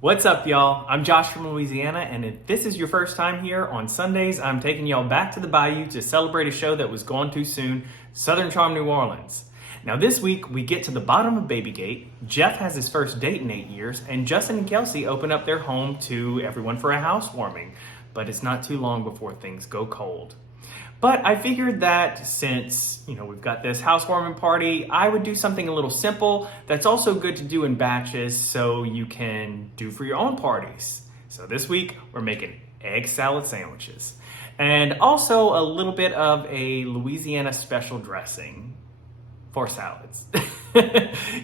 What's up, y'all? I'm Josh from Louisiana, and if this is your first time here, on Sundays, I'm taking y'all back to the bayou to celebrate a show that was gone too soon, Southern Charm New Orleans. Now this week, we get to the bottom of Babygate, Jeff has his first date in 8 years, and Justin and Kelsey open up their home to everyone for a housewarming. But it's not too long before things go cold. But I figured that since, we've got this housewarming party, I would do something a little simple that's also good to do in batches so you can do for your own parties. So this week, we're making egg salad sandwiches. And also a little bit of a Louisiana special dressing for salads.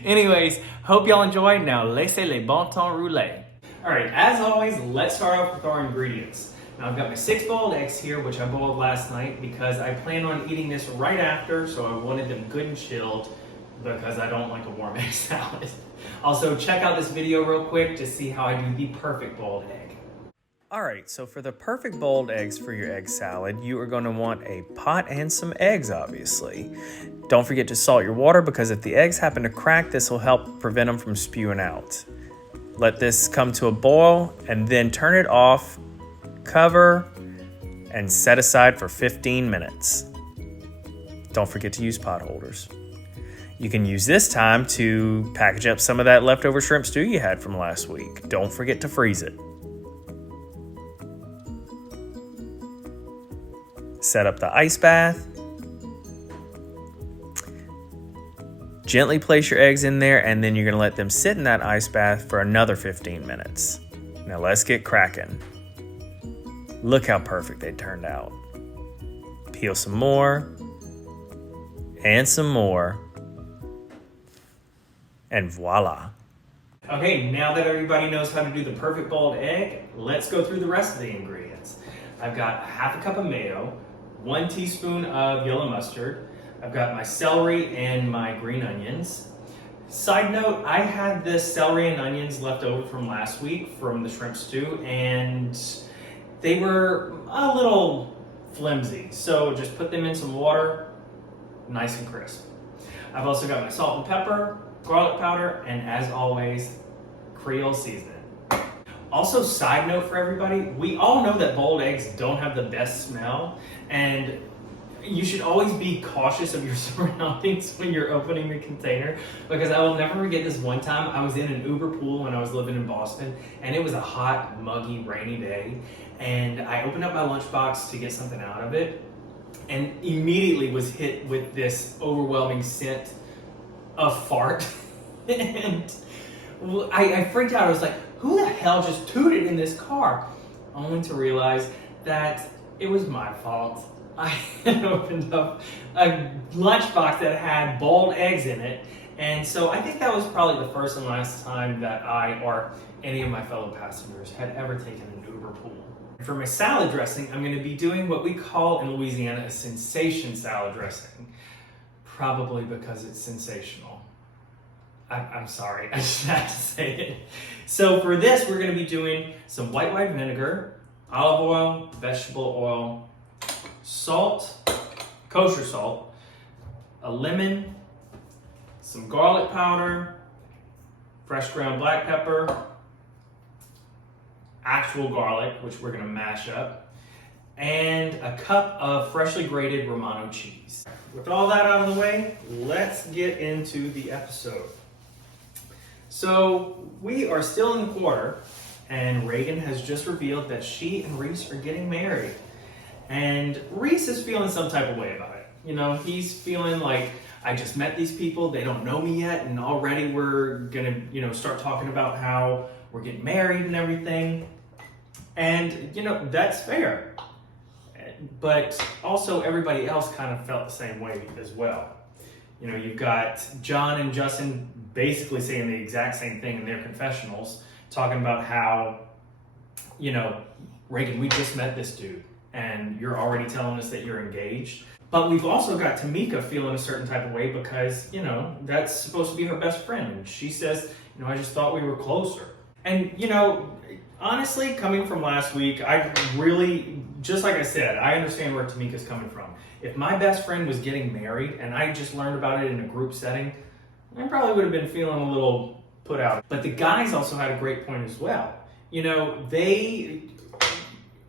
Anyways, hope y'all enjoy. Now, laissez les bon temps rouler. All right, as always, let's start off with our ingredients. Now I've got my 6 boiled eggs here, which I boiled last night because I plan on eating this right after, so I wanted them good and chilled because I don't like a warm egg salad. Also, check out this video real quick to see how I do the perfect boiled egg. All right, so for the perfect boiled eggs for your egg salad, you are going to want a pot and some eggs, obviously. Don't forget to salt your water because if the eggs happen to crack, this will help prevent them from spewing out. Let this come to a boil and then turn it off. Cover and set aside for 15 minutes. Don't forget to use pot holders. You can use this time to package up some of that leftover shrimp stew you had from last week. Don't forget to freeze it. Set up the ice bath. Gently place your eggs in there and then you're going to let them sit in that ice bath for another 15 minutes. Now let's get cracking. Look how perfect they turned out. Peel some more, and some more, and voila. Okay, now that everybody knows how to do the perfect boiled egg, let's go through the rest of the ingredients. I've got half a cup of mayo, 1 teaspoon of yellow mustard. I've got my celery and my green onions. Side note, I had this celery and onions left over from last week from the shrimp stew, and they were a little flimsy, so just put them in some water, nice and crisp. I've also got my salt and pepper, garlic powder, and as always, Creole seasoning. Also, side note for everybody, we all know that boiled eggs don't have the best smell, and you should always be cautious of your surroundings when you're opening the container, because I will never forget this one time. I was in an Uber pool when I was living in Boston, and it was a hot, muggy, rainy day, and I opened up my lunchbox to get something out of it, and immediately was hit with this overwhelming scent of fart. And I freaked out. I was like, who the hell just tooted in this car? Only to realize that it was my fault. I had opened up a lunchbox that had boiled eggs in it, and so I think that was probably the first and last time that I or any of my fellow passengers had ever taken an Uber pool. For my salad dressing, I'm going to be doing what we call in Louisiana a sensation salad dressing, probably because it's sensational. I'm sorry, I just have to say it. So for this, we're going to be doing some white wine vinegar, olive oil, vegetable oil, salt, kosher salt, a lemon, some garlic powder, fresh ground black pepper, actual garlic, which we're gonna mash up, and a cup of freshly grated Romano cheese. With all that out of the way, let's get into the episode. So we are still in the quarter, and Reagan has just revealed that she and Reese are getting married. And Reese is feeling some type of way about it. He's feeling like, I just met these people, they don't know me yet, and already we're gonna, start talking about how we're getting married and everything. And, that's fair. But also everybody else kind of felt the same way as well. You've got John and Justin basically saying the exact same thing in their confessionals, talking about how, Reagan, we just met this dude, and you're already telling us that you're engaged. But we've also got Tamika feeling a certain type of way because, that's supposed to be her best friend. And she says, I just thought we were closer. And, honestly, coming from last week, I really, just like I said, I understand where Tamika's coming from. If my best friend was getting married and I just learned about it in a group setting, I probably would have been feeling a little put out. But the guys also had a great point as well. You know, they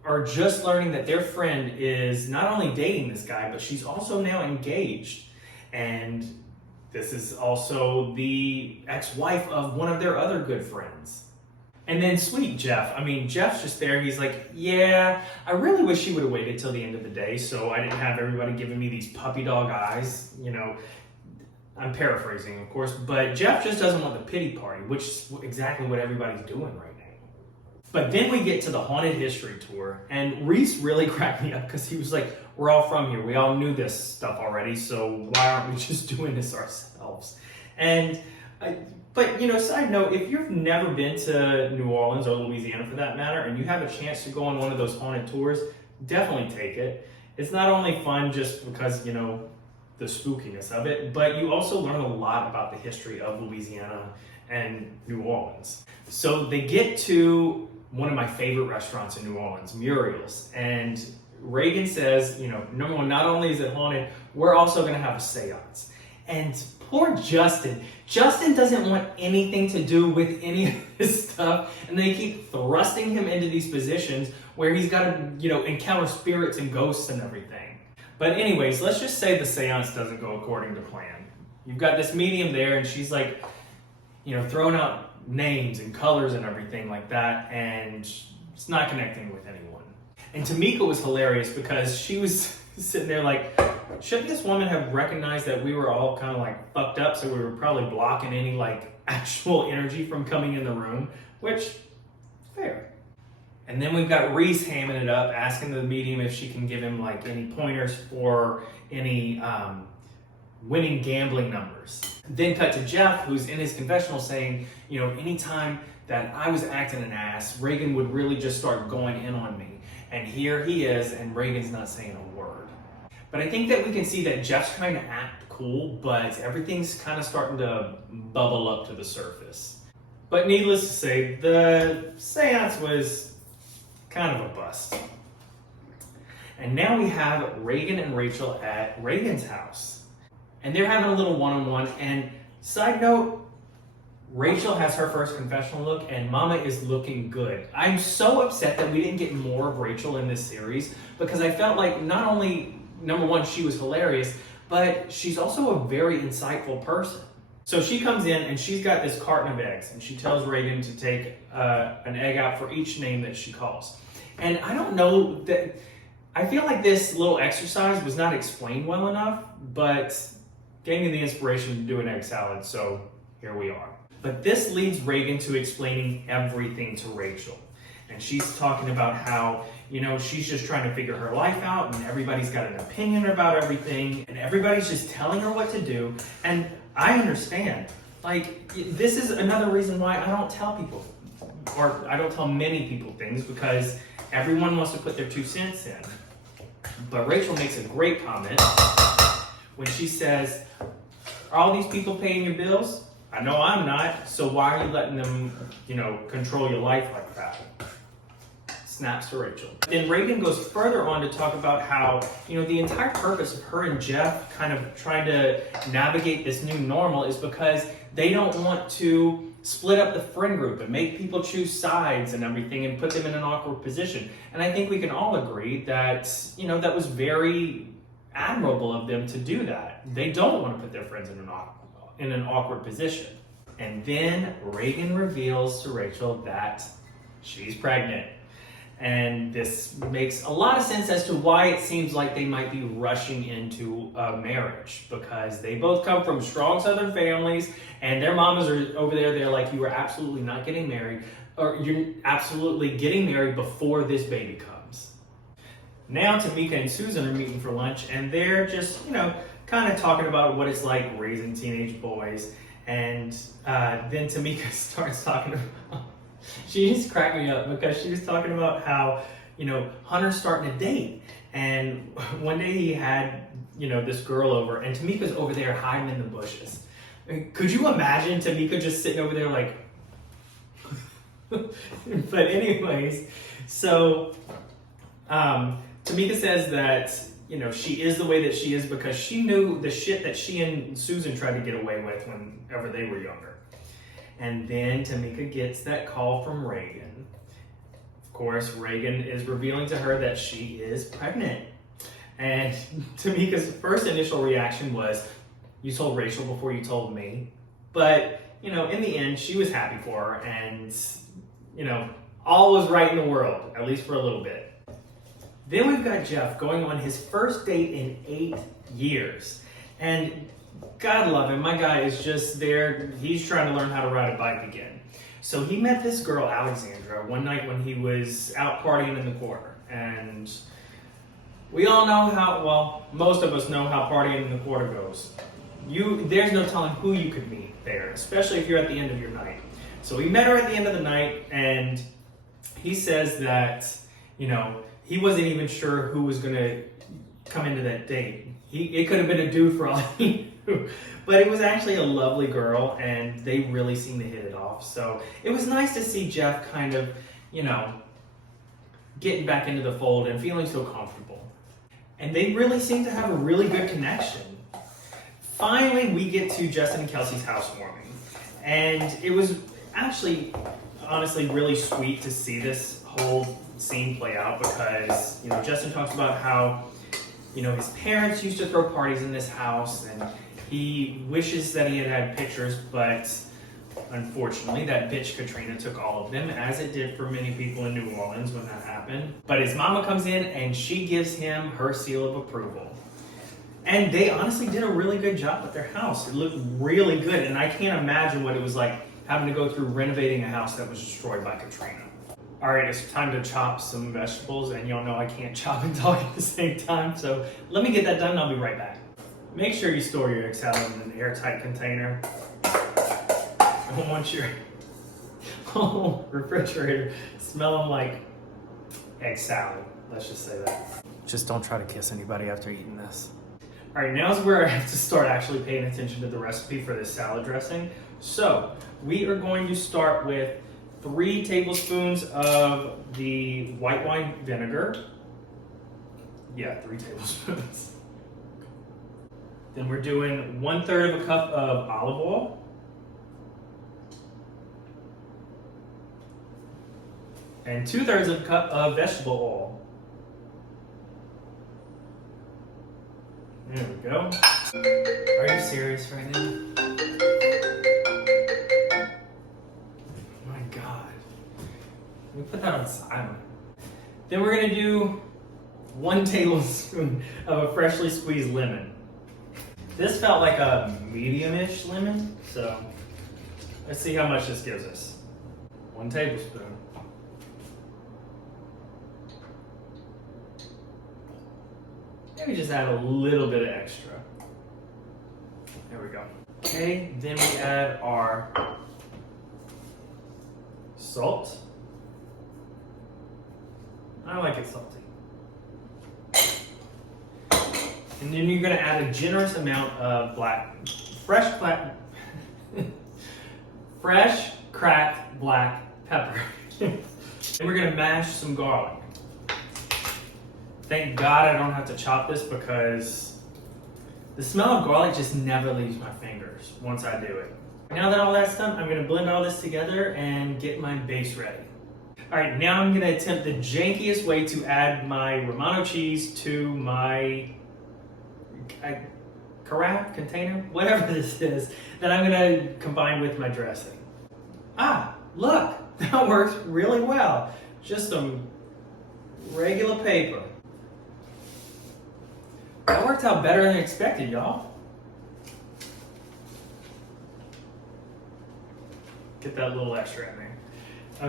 are just learning that their friend is not only dating this guy, but she's also now engaged. And this is also the ex-wife of one of their other good friends. And then sweet Jeff. I mean, Jeff's just there. He's like, yeah, I really wish he would have waited till the end of the day so I didn't have everybody giving me these puppy dog eyes. You know, I'm paraphrasing, of course, but Jeff just doesn't want the pity party, which is exactly what everybody's doing right now. But then we get to the haunted history tour, and Reese really cracked me up because he was like, we're all from here. We all knew this stuff already, so why aren't we just doing this ourselves? And but, you know, side note, if you've never been to New Orleans or Louisiana for that matter, and you have a chance to go on one of those haunted tours, definitely take it. It's not only fun just because, you know, the spookiness of it, but you also learn a lot about the history of Louisiana and New Orleans. So they get to one of my favorite restaurants in New Orleans, Muriel's, and Reagan says, you know, number one, not only is it haunted, we're also gonna have a seance. And poor Justin doesn't want anything to do with any of this stuff, and they keep thrusting him into these positions where he's got to, you know, encounter spirits and ghosts and everything. But anyways, let's just say the seance doesn't go according to plan. You've got this medium there, and she's like, you know, throwing out names and colors and everything like that, and it's not connecting with anyone. And Tamika was hilarious because she was sitting there like, shouldn't this woman have recognized that we were all kind of like fucked up, so we were probably blocking any like actual energy from coming in the room, which, fair. And then we've got Reese hamming it up, asking the medium if she can give him like any pointers or any winning gambling numbers. Then cut to Jeff, who's in his confessional saying, you know, anytime that I was acting an ass, Reagan would really just start going in on me. And here he is, and Reagan's not saying a word. But I think that we can see that Jeff's trying to act cool, but everything's kind of starting to bubble up to the surface. But needless to say, the seance was kind of a bust. And now we have Reagan and Rachel at Reagan's house. And they're having a little one-on-one. And side note, Rachel has her first confessional look, and Mama is looking good. I'm so upset that we didn't get more of Rachel in this series because I felt like not only, number one, she was hilarious, but she's also a very insightful person. So she comes in and she's got this carton of eggs, and she tells Reagan to take an egg out for each name that she calls. And I don't know that, I feel like this little exercise was not explained well enough, but gave me the inspiration to do an egg salad, so here we are. But this leads Reagan to explaining everything to Rachel. And she's talking about how, you know, she's just trying to figure her life out, and everybody's got an opinion about everything, and everybody's just telling her what to do. And I understand. Like, this is another reason why I don't tell people, or I don't tell many people things, because everyone wants to put their 2 cents in. But Rachel makes a great comment when she says, are all these people paying your bills? I know I'm not, so why are you letting them, you know, control your life like that? Snaps to Rachel. Then Reagan goes further on to talk about how, you know, the entire purpose of her and Jeff kind of trying to navigate this new normal is because they don't want to split up the friend group and make people choose sides and everything and put them in an awkward position. And I think we can all agree that, you know, that was very admirable of them to do that. They don't want to put their friends in an awkward position. And then Reagan reveals to Rachel that she's pregnant. And this makes a lot of sense as to why it seems like they might be rushing into a marriage, because they both come from strong Southern families, and their mamas are over there. They're like, you are absolutely not getting married, or you're absolutely getting married before this baby comes. Now Tamika and Susan are meeting for lunch, and they're just, you know, kind of talking about what it's like raising teenage boys. And then Tamika starts talking about, she just cracked me up because she was talking about how, you know, Hunter's starting to date. And one day he had, you know, this girl over, and Tamika's over there hiding in the bushes. Could you imagine Tamika just sitting over there like, but anyways, so Tamika says that, you know, she is the way that she is because she knew the shit that she and Susan tried to get away with whenever they were younger. And then Tamika gets that call from Reagan. Of course, Reagan is revealing to her that she is pregnant. And Tamika's first initial reaction was, you told Rachel before you told me. But, you know, in the end, she was happy for her, and, you know, all was right in the world, at least for a little bit. Then we've got Jeff going on his first date in 8 years. And God love him, my guy is just there. He's trying to learn how to ride a bike again. So he met this girl, Alexandra, one night when he was out partying in the quarter. And we all know how, well, most of us know how partying in the quarter goes. There's no telling who you could meet there, especially if you're at the end of your night. So we met her at the end of the night, and he says that, you know, he wasn't even sure who was going to come into that date. It could have been a dude for all he knew. But it was actually a lovely girl, and they really seemed to hit it off. So it was nice to see Jeff kind of, you know, getting back into the fold and feeling so comfortable. And they really seem to have a really good connection. Finally, we get to Justin and Kelsey's housewarming. And it was actually, honestly, really sweet to see this whole scene play out because, you know, Justin talks about how, you know, his parents used to throw parties in this house, and he wishes that he had pictures, but unfortunately that bitch Katrina took all of them, as it did for many people in New Orleans when that happened. But his mama comes in and she gives him her seal of approval. And they honestly did a really good job at their house. It looked really good, and I can't imagine what it was like having to go through renovating a house that was destroyed by Katrina. All right, it's time to chop some vegetables, and y'all know I can't chop and talk at the same time, so let me get that done and I'll be right back. Make sure you store your egg salad in an airtight container. I don't want your whole refrigerator smelling like egg salad. Let's just say that. Just don't try to kiss anybody after eating this. All right, now's where I have to start actually paying attention to the recipe for this salad dressing. So we are going to start with 3 tablespoons of the white wine vinegar. Yeah, 3 tablespoons. Then we're doing 1/3 of a cup of olive oil. And 2/3 of a cup of vegetable oil. There we go. Are you serious right now? My God. We put that on silent. Then we're gonna do 1 tablespoon of a freshly squeezed lemon. This felt like a medium-ish lemon, so let's see how much this gives us. 1 tablespoon. Maybe just add a little bit of extra. There we go. Okay, then we add our salt. I like it salty. And then you're gonna add a generous amount of fresh cracked black pepper. And we're gonna mash some garlic. Thank God I don't have to chop this because the smell of garlic just never leaves my fingers once I do it. Now that all that's done, I'm gonna blend all this together and get my base ready. All right, now I'm gonna attempt the jankiest way to add my Romano cheese to my carafe, container, whatever this is, that I'm gonna combine with my dressing. Ah, look, that works really well. Just some regular paper. That worked out better than expected, y'all. Get that little extra in there.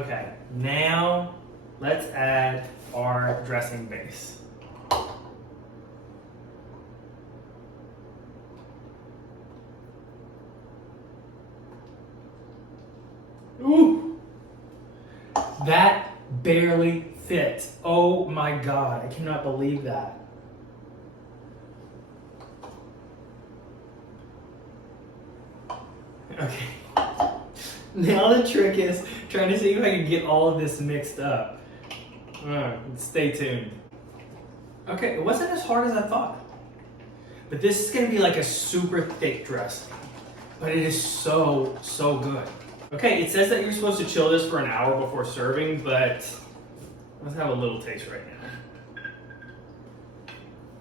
Okay, now let's add our dressing base. Ooh, that barely fit. Oh my God, I cannot believe that. Okay, now the trick is trying to see if I can get all of this mixed up. Stay tuned. Okay, it wasn't as hard as I thought. But this is gonna be like a super thick dressing. But it is so, so good. Okay, it says that you're supposed to chill this for an hour before serving, but let's have a little taste right now.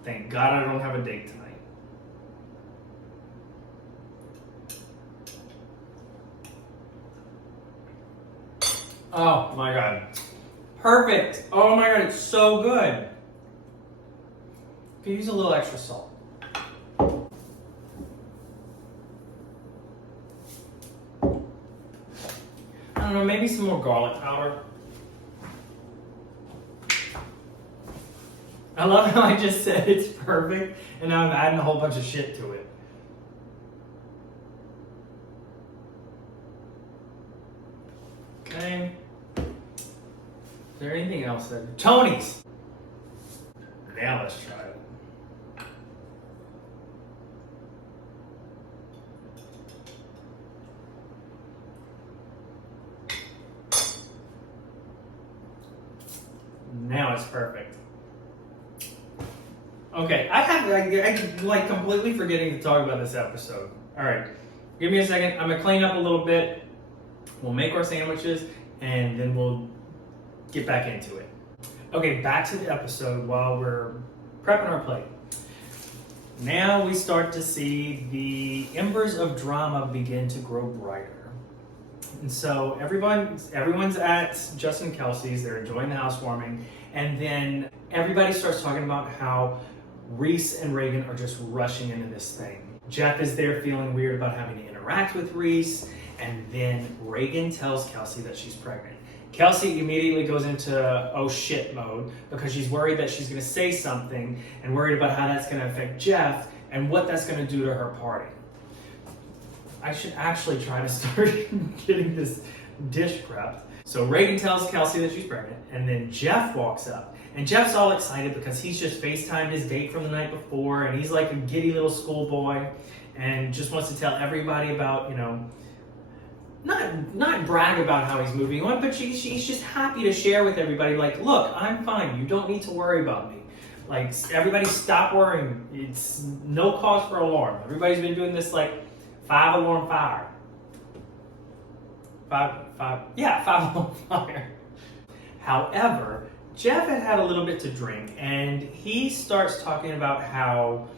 Thank God I don't have a date tonight. Oh my God. Perfect. Oh my God, it's so good. Could use a little extra salt. I don't know, maybe some more garlic powder. I love how I just said it's perfect, and now I'm adding a whole bunch of shit to it. Okay. Is there anything else that... Tony's! Now let's try it. Now it's perfect. Okay, I'm like completely forgetting to talk about this episode. All right, give me a second. I'm gonna clean up a little bit. We'll make our sandwiches, and then we'll get back into it. Okay, back to the episode while we're prepping our plate. Now we start to see the embers of drama begin to grow brighter. And so everyone's at Justin and Kelsey's, they're enjoying the housewarming, and then everybody starts talking about how Reese and Reagan are just rushing into this thing. Jeff is there feeling weird about having to interact with Reese, and then Reagan tells Kelsey that she's pregnant. Kelsey immediately goes into oh shit mode because she's worried that she's going to say something and worried about how that's going to affect Jeff and what that's going to do to her party. I should actually try to start getting this dish prepped. So Reagan tells Kelsey that she's pregnant, and then Jeff walks up. And Jeff's all excited because he's just FaceTimed his date from the night before, and he's like a giddy little schoolboy and just wants to tell everybody about, not brag about how he's moving on, but she's just happy to share with everybody, like, look, I'm fine. You don't need to worry about me. Like, everybody stop worrying. It's no cause for alarm. Everybody's been doing this, like, 5-alarm fire. Five-alarm fire. However, Jeff had a little bit to drink, and he starts talking about how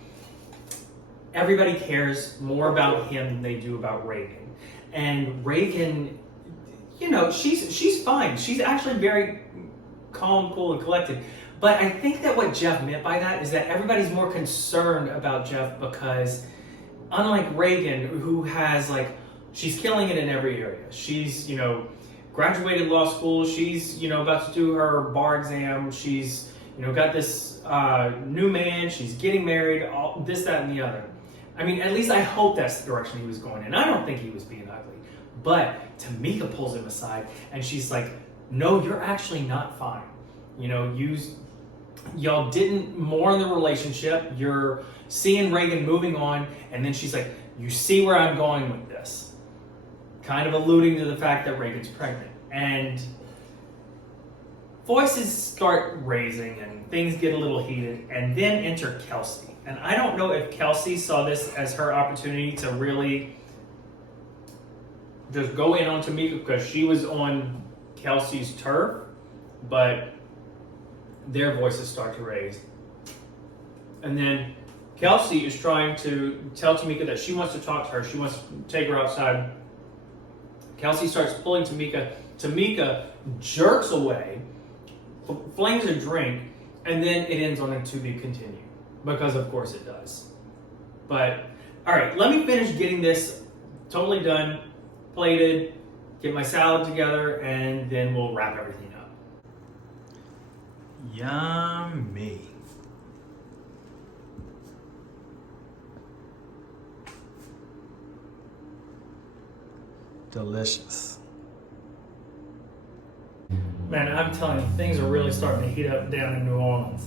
everybody cares more about him than they do about Reagan. And Reagan, she's fine. She's actually very calm, cool, and collected. But I think that what Jeff meant by that is that everybody's more concerned about Jeff because unlike Reagan, who has she's killing it in every area. She's, graduated law school. She's, about to do her bar exam. She's, got this new man. She's getting married, all this, that, and the other. I mean, at least I hope that's the direction he was going in. I don't think he was being ugly. But Tamika pulls him aside and she's like, no, you're actually not fine. Y'all didn't mourn the relationship. You're seeing Reagan moving on. And then she's like, you see where I'm going with this. Kind of alluding to the fact that Reagan's pregnant. And voices start raising and things get a little heated. And then enter Kelsey. And I don't know if Kelsey saw this as her opportunity to really just go in on Tamika because she was on Kelsey's turf, but their voices start to raise. And then Kelsey is trying to tell Tamika that she wants to talk to her. She wants to take her outside. Kelsey starts pulling Tamika. Tamika jerks away, flings a drink, and then it ends on a to be continued. Because of course it does. But, all right, let me finish getting this totally done, plated, get my salad together, and then we'll wrap everything up. Yummy. Delicious. Man, I'm telling you, things are really starting to heat up down in New Orleans.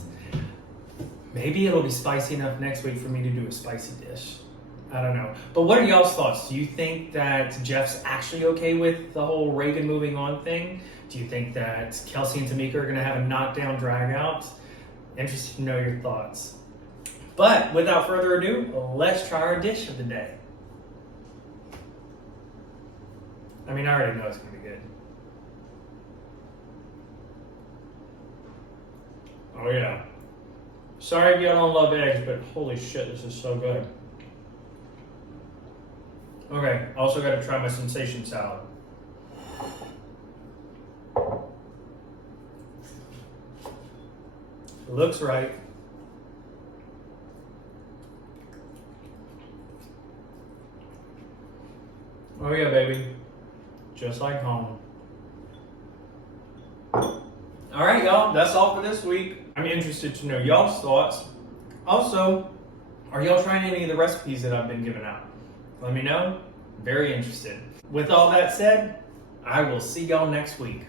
Maybe it'll be spicy enough next week for me to do a spicy dish. I don't know. But what are y'all's thoughts? Do you think that Jeff's actually okay with the whole Reagan moving on thing? Do you think that Kelsey and Tamika are going to have a knockdown drag out? Interested to know your thoughts. But without further ado, let's try our dish of the day. I mean, I already know it's gonna be good. Oh yeah. Sorry if y'all don't love eggs, but holy shit, this is so good. Okay, also gotta try my sensation salad. Looks right. Oh yeah, baby. Just like home. All right, y'all, that's all for this week. I'm interested to know y'all's thoughts. Also, are y'all trying any of the recipes that I've been giving out? Let me know. Very interested. With all that said, I will see y'all next week.